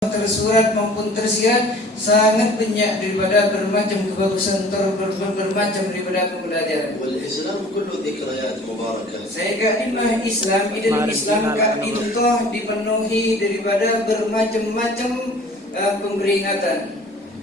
tersurat maupun tersirat sangat banyak daripada bermacam kebagusan bermacam daripada pembelajaran. والإسلام كله ذكريات مباركة. Sehingga imah Islam, idul Islam kak dintoh dipenuhi daripada bermacam-macam peringatan.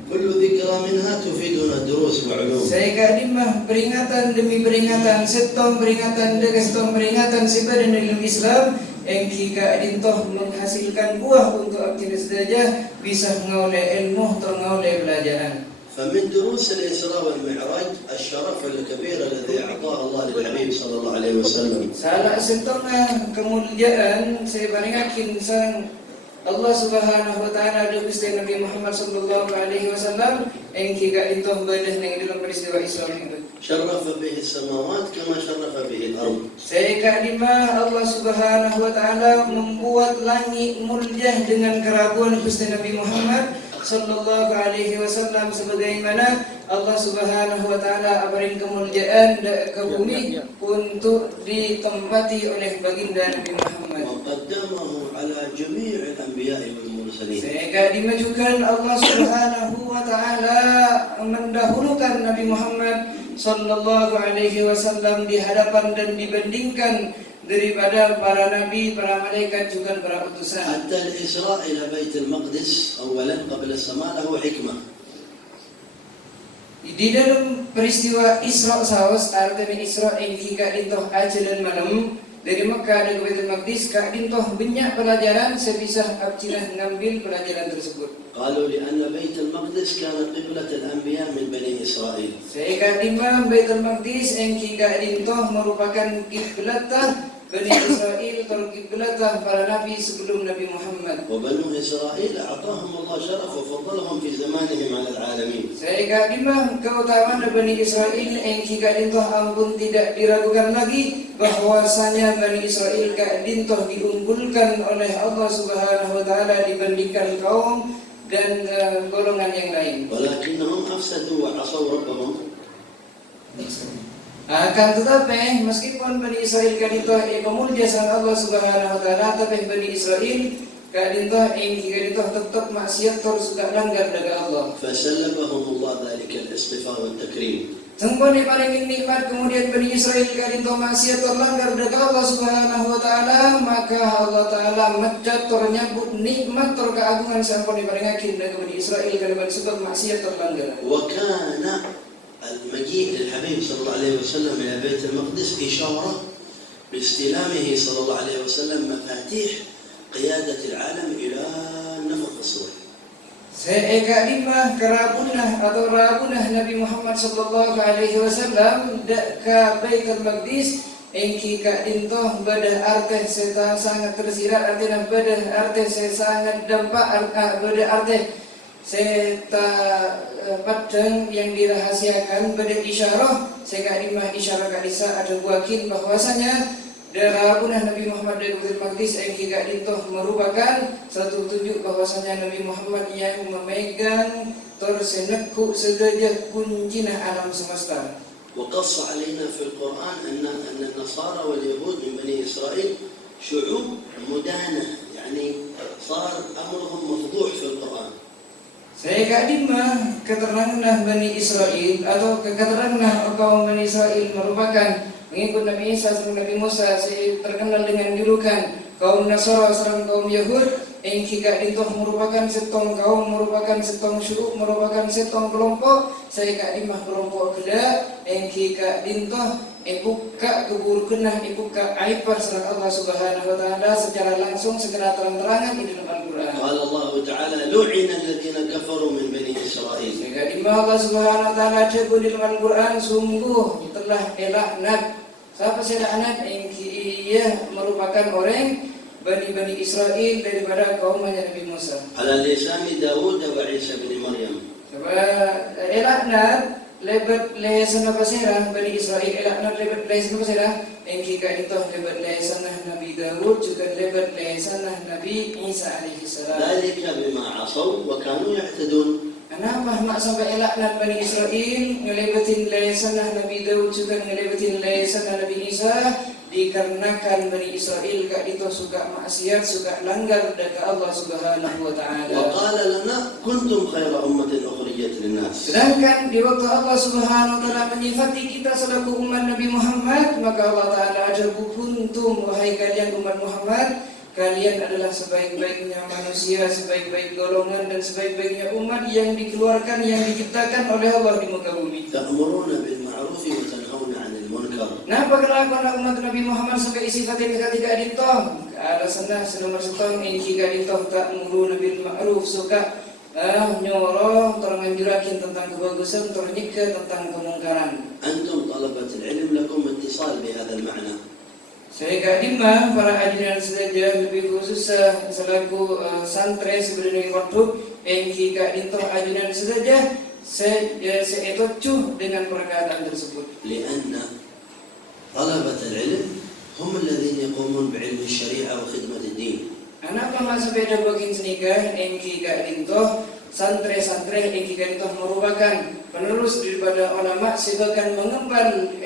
كل ذكرى منها تفيدنا دروس وعلوم. Sehingga imah peringatan demi peringatan, setong peringatan demi setong peringatan sebadan dalam Islam. Engki kak dintoh menghasilkan buah untuk aktivis saja bisa mengoleh ilmu atau mengoleh pelajaran. فمن دروس الإسراء والمعراج الشرف الكبير الذي أعطاه الله للحبيب صلى الله عليه وسلم. Salah setengah kemuliaan saya bandingkan sang Allah Subhanahu wa taala ada Gusti Nabi Muhammad sallallahu alaihi wasallam engki kak dintoh badah nang dalam peristiwa Isra itu. شرف به السماوات كما شرف به الأرض. Sehingga di mana Allah Subhanahu wa taala membuat langit mulia dengan kerabuan Gusti Nabi Muhammad sallallahu alaihi wasallam sebagaimana Allah Subhanahu wa taala abrin kemuliaan ke bumi untuk ditempati oleh baginda Nabi Muhammad. وقدمه على جميع الأنبياء والمرسلين. Sehingga dimajukan Allah Subhanahu wa taala mendahulukan Nabi Muhammad sallallahu alaihi wasallam di hadapan dan dibandingkan daripada para nabi, para malaikat juga para utusan. حتى الإسراء إلى بيت المقدس أولا قبل السماء له حكمة. Di dalam peristiwa Isra sawas artinya Isra yang kika dintoh ajalan malam dari Mekah dan Baitul Maqdis kak dintoh banyak pelajaran sebisa abcinah ngambil pelajaran tersebut. قالوا لأن بيت المقدس كان قبلة الأنبياء من بني إسرائيل. Sehingga imam Baitul Maqdis yang kika dintoh merupakan kiblat Bani Israel atau kiblat para nabi sebelum Nabi Muhammad. وبنو إسرائيل أعطاهم الله شرف وفضلهم في زمانهم على العالمين. Sehingga imam keutamaan Bani Israel yang kika dintoh ampun tidak diragukan lagi bahwasanya Bani Israel kak dintoh diunggulkan oleh Allah Subhanahu wa taala dibandingkan kaum dan golongan yang lain. ولكنهم أفسدوا وعصوا ربهم. Akan tetapi meskipun Bani Israel kadintoh pemulia sang Allah Subhanahu wa taala tapi Bani Israel kadintoh kadintoh tetap maksiat terus suka langgar daga Allah. فسلبهم الله ذلك الاصطفاء والتكريم. Sungguh paling nikmat kemudian Bani Israel kadintoh maksiat terlanggar daga Allah Subhanahu wa taala maka Allah taala mecat ternyabut nikmat terkeagungan sampun diparingaken daga Bani Israel kalaban sebab maksiat terlanggar. وكان المجيء للحبيب صلى الله عليه وسلم إلى بيت المقدس إشارة باستلامه صلى الله عليه وسلم مفاتيح قيادة العالم إلى نفخ الصور. Seeka lima kerabunah atau rabunah Nabi Muhammad sallallahu alaihi wasallam ke Baitul Maqdis engki ka dintoh badah arteh seta sangat tersirat artinya badah arteh sangat dampak badah arteh seta padang yang dirahasiakan pada isyarah sehingga imah isyarah kadisa ada wakil bahwasanya darabunah Nabi Muhammad dari Baitul Maqdis yang kika dintoh merupakan satu tunjuk bahwasanya Nabi Muhammad yang memegang tersenekuk segajah kuncina alam semesta. وقص علينا في القرآن أن النصارى واليهود من بني إسرائيل شعوب مدانة يعني صار أمرهم مفضوح في القرآن. Sehingga dimah keterangan Bani Israel atau keterangan kaum Bani Israel merupakan mengikut Nabi Isa dan Nabi Musa terkenal dengan julukan kaum Nasara serta kaum Yahud yang kika dintoh merupakan setong kaum merupakan setong syuruk merupakan setong kelompok sehingga dimah kelompok kedua yang kika dintoh buka keburukan buka aib serta Allah Subhanahu wa taala secara langsung secara terang-terangan di dalam Al-Qur'an. قال الله تعالى لعن الذين كفروا من بني إسرائيل. Sehingga dimah Allah Subhanahu wa taala sebut di dalam Al-Qur'an sungguh telah elaknat. Siapa sih laknat? Yang ia merupakan orang Bani Israel daripada kaum Nabi Musa. على لسان داود وعيسى بن مريم. Sebab elaknat lebat lesan apa serah Bani Israel elaknat lebat lesan apa serah yang kita itu lebat lesan Nabi Daud juga lebat lesan Nabi Isa alaihi salam. ذلك بما عصوا وكانوا يعتدون. Kenapa mak sampai elaknan Bani Israel ngelewatin lesanah Nabi Daud juga ngelewatin lesanah Nabi Isa? Dikarenakan Bani Israel kak itu suka maksiat, suka langgar dekat Allah Subhanahu wa taala. وقال لنا كنتم خير أمة أخرجت للناس. Sedangkan di waktu Allah Subhanahu wa taala menyifati kita selaku umat Nabi Muhammad, maka Allah taala ada kuntum, wahai kalian umat Muhammad, kalian adalah sebaik-baiknya manusia, sebaik-baik golongan dan sebaik-baiknya umat yang dikeluarkan, yang diciptakan oleh Allah di muka bumi. تأمرون بالمعروف وتنهون عن المنكر. Nah, kelakuan umat Nabi Muhammad sampai sifatnya ketika adintoh, alasannya nomor setong inki adintoh tak mulu nabil ma'ruf suka nyoroh termanjurakin tentang kebagusan, ternyika tentang kemungkaran. أنتم طلبة العلم لكم اتصال بهذا المعنى. Saya kadima para ajinan saja lebih khusus selaku santri sebenarnya waktu engki kadintoh ajinan saja saya cuh dengan perkataan tersebut. لأن طلبة العلم هم الذين يقومون بعلم الشريعة وخدمة الدين. Anak masa beda bagian senikah engki kadintoh santri-santri engki kadintoh merupakan penerus daripada ulama sebagian mengemban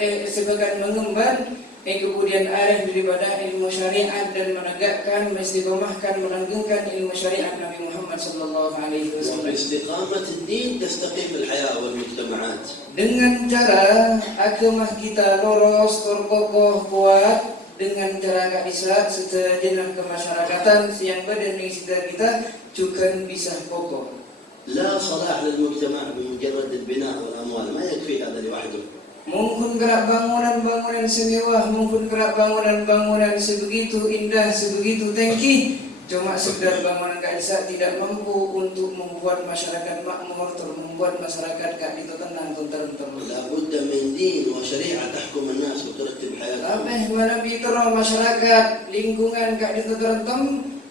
kemudian arah daripada ilmu syariat dan menegakkan, mengistiqomahkan, melanggengkan ilmu syariat Nabi Muhammad sallallahu alaihi wasallam. باستقامة الدين تستقيم الحياة والمجتمعات. Dengan cara agama kita lurus, terkokoh, kuat, dengan cara gak bisa sejenak kemasyarakatan yang badan di sekitar kita juga bisa kokoh. لا صلاح للمجتمع بمجرد البناء والأموال، ما يكفي هذا لوحده. Mungkin gerak bangunan-bangunan semewah, mungkin gerak bangunan-bangunan sebegitu indah, sebegitu tangki, cuma sekedar bangunan gak bisa tidak mampu untuk membuat masyarakat makmur, membuat masyarakat gak itu tenang, tenteram. لا بد من دين وشريعة تحكم الناس وترتب حياتهم. Tapi mana bitro masyarakat lingkungan gak itu terentem,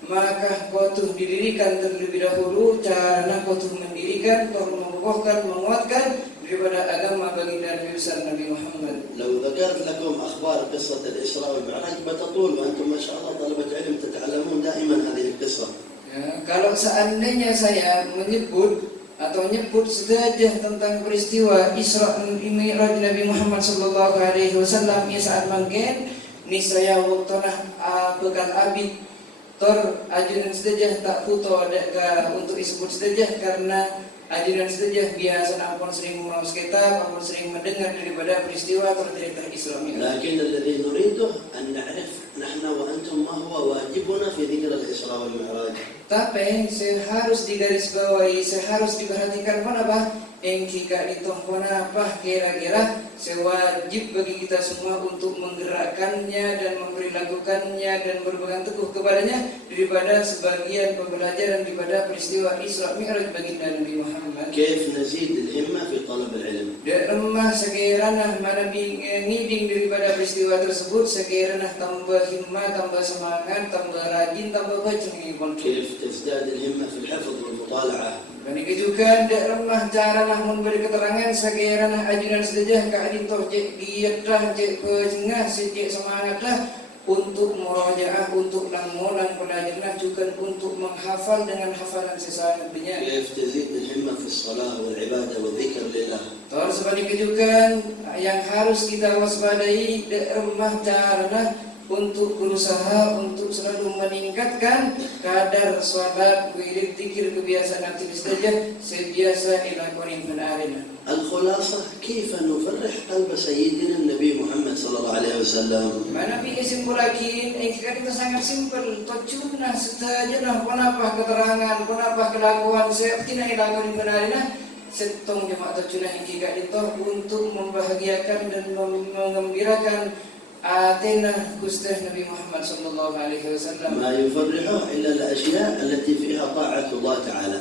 maka kotuh didirikan terlebih dahulu, cara kotuh mendirikan, mengokohkan, menguatkan daripada agama baginda Nabi besar Nabi Muhammad. لو ذكرت لكم أخبار قصة الإسراء والمعراج بتطول وأنتم ما شاء الله طلبة علم تتعلمون دائما هذه القصة. Ya, kalau seandainya saya menyebut saja tentang peristiwa Isra Mi'raj Nabi Muhammad sallallahu alaihi wasallam saat mangken niscaya waktunah bekal abid ajunan saja tak foto ada untuk disebut saja karena ajunan saja biasa ampun sering mengawas kitab, ampun sering mendengar daripada peristiwa atau cerita Isra Mi'raj. لكن الذي نريده أن نعرف نحن وأنتم ما هو واجبنا في ذكر الإسراء والمعراج. Tapi harus digarisbawahi, harus diperhatikan apa engki kak itu apa kira-kira sewajib bagi kita semua untuk menggerakkannya dan memperlakukannya dan berpegang teguh kepadanya daripada sebagian pembelajaran daripada peristiwa Isra Mi'raj baginda Nabi Muhammad. كيف نزيد الهمة في طلب العلم. Remah sekiranya mana ngiding daripada peristiwa tersebut sekiranya tambah himmah, tambah semangat, tambah rajin, tambah baca كيف تزداد الهمة في الحفظ والمطالعة. Dan juga remah cara memberi keterangan sekiranya ajunan saja keadaan toh giat dah kejengah sejak semangat dah untuk murajaah, untuk langunan pelajaran juga untuk menghafal dengan hafalan sesangatnya. كيف تزيد الهمة في الصلاة والعبادة والذكر لله. Terus sebaliknya juga yang harus kita waspadai remah cara untuk berusaha untuk selalu meningkatkan kadar salat, wirid, zikir, kebiasaan aktivis saja sebiasa ilakukan penarina. الخلاصة كيف نفرح قلب سيدنا النبي محمد صلى الله عليه وسلم. Mana pikir simpulakin, kita itu sangat simpel. Tocuna saja nah kenapa keterangan, kenapa kelakuan seperti yang ilakukan penarina. Setong jemaah tocuna yang kita itu untuk membahagiakan dan mengembirakan Atina Gusti Nabi Muhammad sallallahu alaihi wasallam. ما يفرحه إلا الأشياء التي فيها طاعة الله تعالى.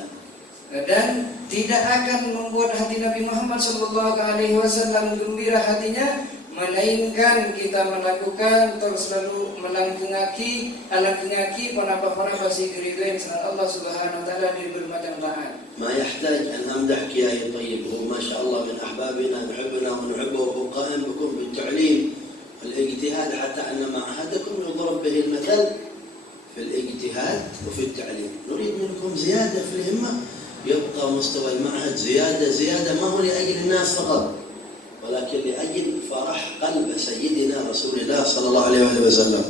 Dan tidak akan membuat hati Nabi Muhammad sallallahu alaihi wasallam gembira hatinya melainkan kita melakukan terus selalu melanggengaki panapa-panapa si keriduan salat Allah Subhanahu wa taala di bermacam taat. ما يحتاج أن أمدح كياي طيب هو ما شاء الله من أحبابنا نحبنا ونحبه وهو قائم بكم بالتعليم الاجتهاد حتى أن معهدكم يضرب به المثل في الاجتهاد وفي التعليم. نريد منكم زيادة في الهمة يبقى مستوى المعهد زيادة ما هو لأجل الناس فقط ولكن لأجل فرح قلب سيدنا رسول الله صلى الله عليه وسلم.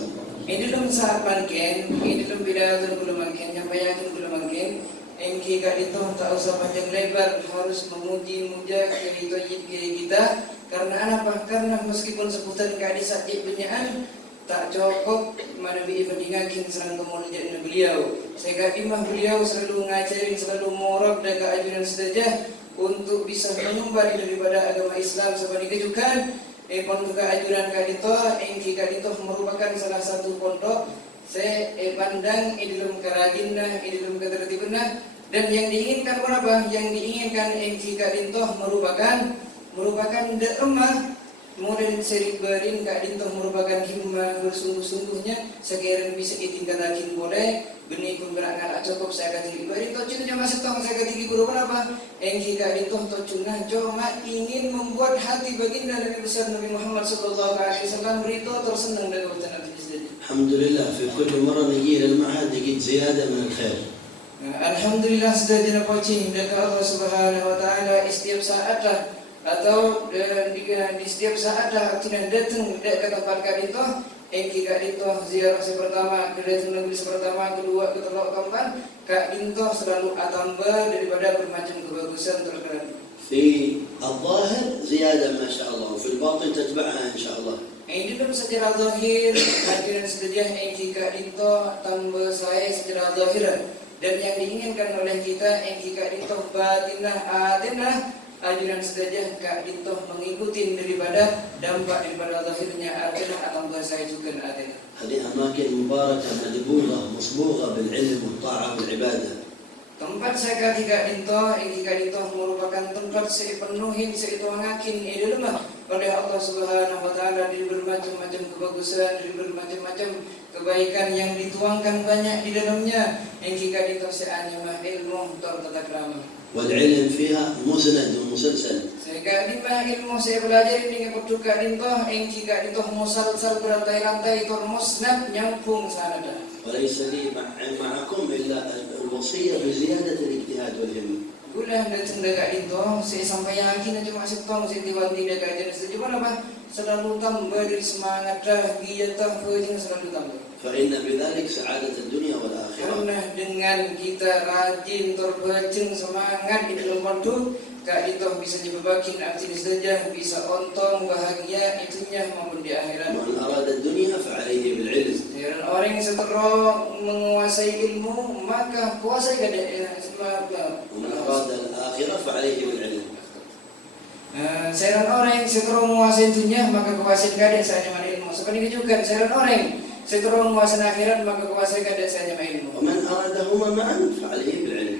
Ini dalam sahapan ken, ini dalam bidatan gulaman ken, yang bayakan gulaman ken, engki kat itu tak usah panjang lebar harus memuji muja kiri tojib kiri kita karena apa? Karena meskipun sebutan kadi sakit penyaan tak cukup mana bi bandingakin serang kemuliaan beliau. Saya mah beliau selalu ngajarin, selalu morok dan keajunan saja untuk bisa menyumbang daripada agama Islam sebagai kejukan. Pondok keajuran kadito, engki kadito merupakan salah satu pondok saya pandang dalam kerajinah, dalam ketertibanah dan yang diinginkan apa? Yang diinginkan engki kadito merupakan derma kemudian seri berin kadito merupakan himmah bersungguh-sungguhnya sekiranya bisa ditingkatkan boleh benih pun berangan cukup saya kata berin to cuna masih tong saya kata guru apa engki kadito to cuna cuma ingin membuat hati baginda Nabi besar Nabi Muhammad sallallahu alaihi wasallam rito tersenang dengan ucapan Nabi sendiri. Alhamdulillah في كل مرة نجي للمعهد نجد زيادة من الخير. Alhamdulillah sudah dinapoci dari Allah Subhanahu wa taala setiap saat atau di setiap saat kita datang ke tempat kadito engki kadito ziarah pertama kedatang negeri pertama kedua ketiga keempat kadito selalu atamba daripada bermacam kebagusan terkadang. في الظاهر زيادة ما شاء الله وفي الباطن تتبعها إن شاء الله. Ini dalam secara zahir hadirin sekalian engki kadito tambah saya secara zahir dan yang diinginkan oleh kita engki kadito batinah atinah ajuran saja Kak Dinto mengikuti daripada dampak daripada zahirnya atinah atau bahasa juga atinah. هذه أماكن مباركة مدبوغة مصبوغة بالعلم والطاعة والعبادة. Tempat saya kaki Kak Dinto, ini Kak Dinto merupakan tempat saya penuhin, saya tuangakin di dalam oleh Allah Subhanahu Wa Taala dari bermacam-macam kebagusan, dari bermacam-macam kebaikan yang dituangkan banyak di dalamnya. Ini Kak Dinto saya mah ilmu tata krama. والعلم فيها مسند ومسلسل. Sehingga ilmu saya belajar dengan Kak Dinto, ini Kak Dinto musalsal berantai-rantai musnad nyambung sanada. وليس لي معكم إلا الوصية بزيادة الاجتهاد والهمة. Bulan datang dekat Dinto, saya sampai yakin cuma setong saya diwanti dekat dia cuma apa? Selalu tambah dari semangat giat kerja selalu tambah. فإن بذلك سعادة الدنيا والآخرة. Karena dengan kita rajin terberjeng semangat di dalam waktu, Kak Dinto bisa dibebakin artinya saja bisa ontong bahagia itunya maupun di akhirat. من أراد الدنيا فعليه بالعلم. Dan orang yang setelah menguasai ilmu maka kuasai keadaan semua. ومن أراد الآخرة فعليه بالعلم. Seorang orang yang setelah menguasai dunia maka kuasai keadaan saya dengan ilmu. Seperti itu juga seorang orang setelah menguasai akhirat maka kuasai keadaan saya dengan ilmu. ومن أرادهما معا فعليه بالعلم.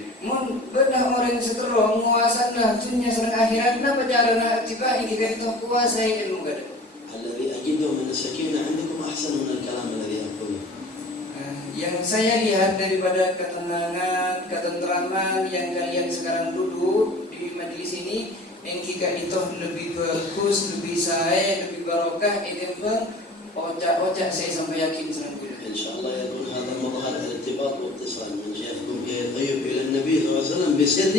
Benar orang yang setelah menguasai dunia serta akhirat kenapa caranya tiba ini kita kuasai ilmu keadaan. الذي أجده من السكينة عندكم أحسن من الكلام الذي أقوله. Yang saya lihat daripada ketenangan, ketentraman yang kalian sekarang duduk di majelis ini, yang kita itu lebih bagus, lebih saya, lebih barokah, itu ocak-ocak saya sampai yakin senang. إن شاء الله يكون هذا مظهر الارتباط واتصال من شيخكم طيب إلى النبي صلى الله عليه وسلم بسر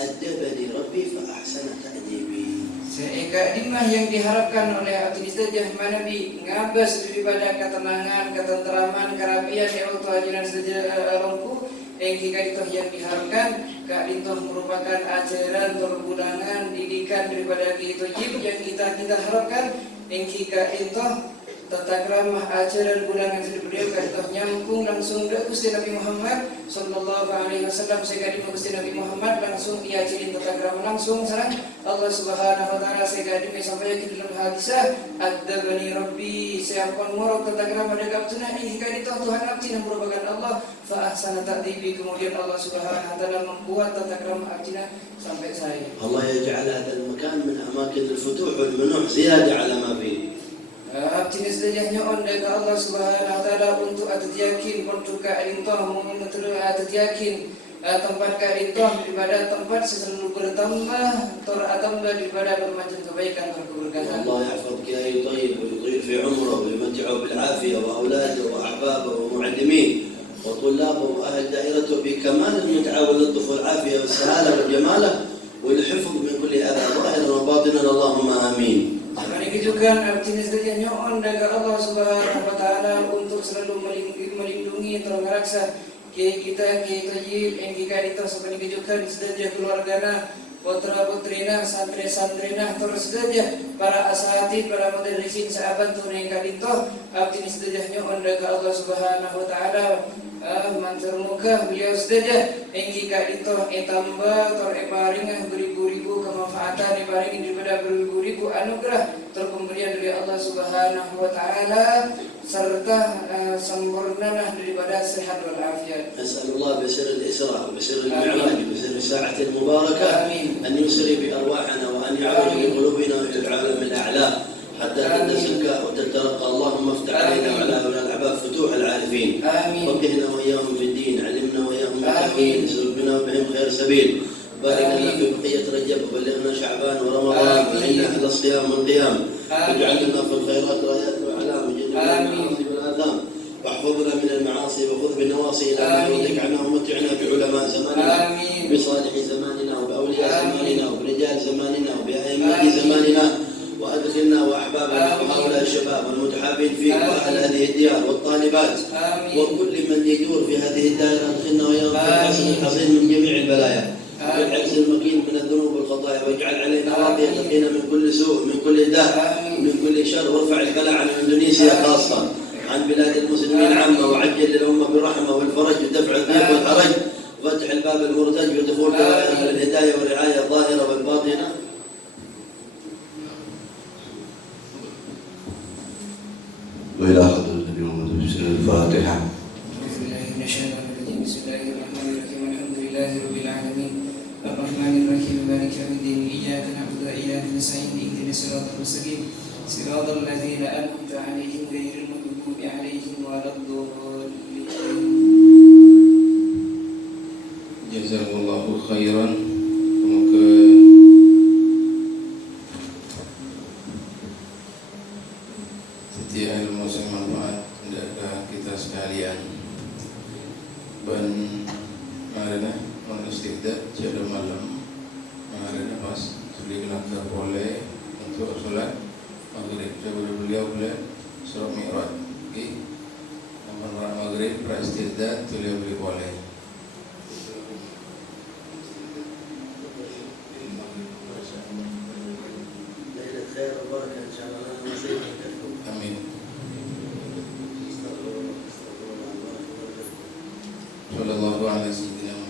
أدبني ربي فأحسن تأديبي. Seikadimah yang diharapkan oleh abdi saja Nabi ngabas daripada ketenangan, ketentraman, kerapian yang Allah ajaran saja longku yang kita itu yang diharapkan Kak Dinto merupakan ajaran perbulangan didikan daripada kita yang kita harapkan yang kita Dinto tata krama ajaran bulangan dari beliau kata nyambung langsung dari Gusti Nabi Muhammad sallallahu alaihi wasallam sekali Gusti Nabi Muhammad langsung diajarin tata krama langsung sareng Allah Subhanahu wa taala sekali sampai ke dalam hadisah adzabani rabbi saya pun ngorok tata krama dekat tunah ini sekali Tuhan abdi yang merupakan Allah fa ahsana ta'dibi kemudian Allah Subhanahu wa taala membuat tata krama abdina sampai saya Allah yaj'al hadzal makan min amakin al-futuh wal manuh ziyada ala ma fihi. Abdi sedajahnya ondai ke Allah Subhanahu wa taala untuk atut yakin untuk keadintoh mengenai atut yakin tempat keadintoh daripada tempat selalu bertambah tertambah daripada bermacam kebaikan keberkahan. Allah yahfazka ya tayyib wa yutil fi umrah wa yumti'u bil afiyah wa auladihi wa ahbabihi wa mu'allimin wa tullabihi wa ahli da'iratihi bi kamal al-mut'a wal lutf wal afiyah was Kemudian abdi saja nyoon daga Allah Subhanahu wa taala untuk selalu melindungi terangraksa kita tajil yang kita itu seperti kejukan saja keluargana putra putrina santri-santrina terus saja para asatid para mudarrisin sahabat tunai kadito abdi saja nyoon daga Allah Subhanahu wa taala mantur muka beliau saja engki kadito tambah paring beribu-ribu kemanfaatan diparingi daripada beribu-ribu anugerah terpemberian dari Allah Subhanahu wa taala serta sempurna daripada sehat wal afiat. As'alullah bisir al-Isra bisir al-Mi'raj bisir as-sa'ah al-mubarakah an yusri bi arwahina wa an ya'ruj bi qulubina ila al-'alam al-a'la حتى تتسكى وتترقى. اللهم افتح علينا وعلى هؤلاء الأحباب فتوح العارفين فقهنا وإياهم في الدين علمنا وإياهم التحويل سلك بنا وبهم خير سبيل بارك لنا في بقية رجب وبلغنا شعبان ورمضان وعنا على الصيام والقيام واجعل لنا في الخيرات رايات وأعلام وجنبنا المعاصي والآثام واحفظنا من المعاصي وخذ بالنواصي إلى ما يرضيك عنا ومتعنا بعلماء زماننا بصالح زماننا وبأولياء زماننا وبرجال زماننا وبأئمة زماننا وأدخلنا وأحبابنا وهؤلاء الشباب المتحابين فيك وأهل هذه الديار والطالبات وكل من يدور في هذه الدائرة أدخلنا وإياهم في الحصن الحصين من جميع البلايا والعجز المكين من الذنوب والخطايا واجعل علينا راضيا تقينا من كل سوء من كل داء من كل شر وارفع البلاء عن إندونيسيا خاصة عن بلاد المسلمين عامة وعجل للأمة بالرحمة والفرج ودفع الضيق والحرج وفتح الباب المرتج ودخول أهل الهداية والرعاية الظاهرة والباطنة. وإلى حضرة النبي محمد بسم الفاتحة. بسم الله الرحمن الرحيم الحمد لله رب العالمين الرحمن الرحيم مالك يوم الدين إياك نعبد وإياك نستعين اهدنا الصراط المستقيم صراط الذين أنعمت عليهم غير المغضوب عليهم ولا الضالين. Jazakallahu khairan. Semoga setiap ilmu yang manfaat menjaga kita sekalian. Dan marina mengistiqdat pada malam marina pas sudah boleh untuk sholat maghrib. Coba beliau boleh surah Mi'raj. Okey. Namun maghrib prastiqdat beliau boleh. خير وبركة إن شاء الله لنا نصيب آمين. صلى الله على سيدنا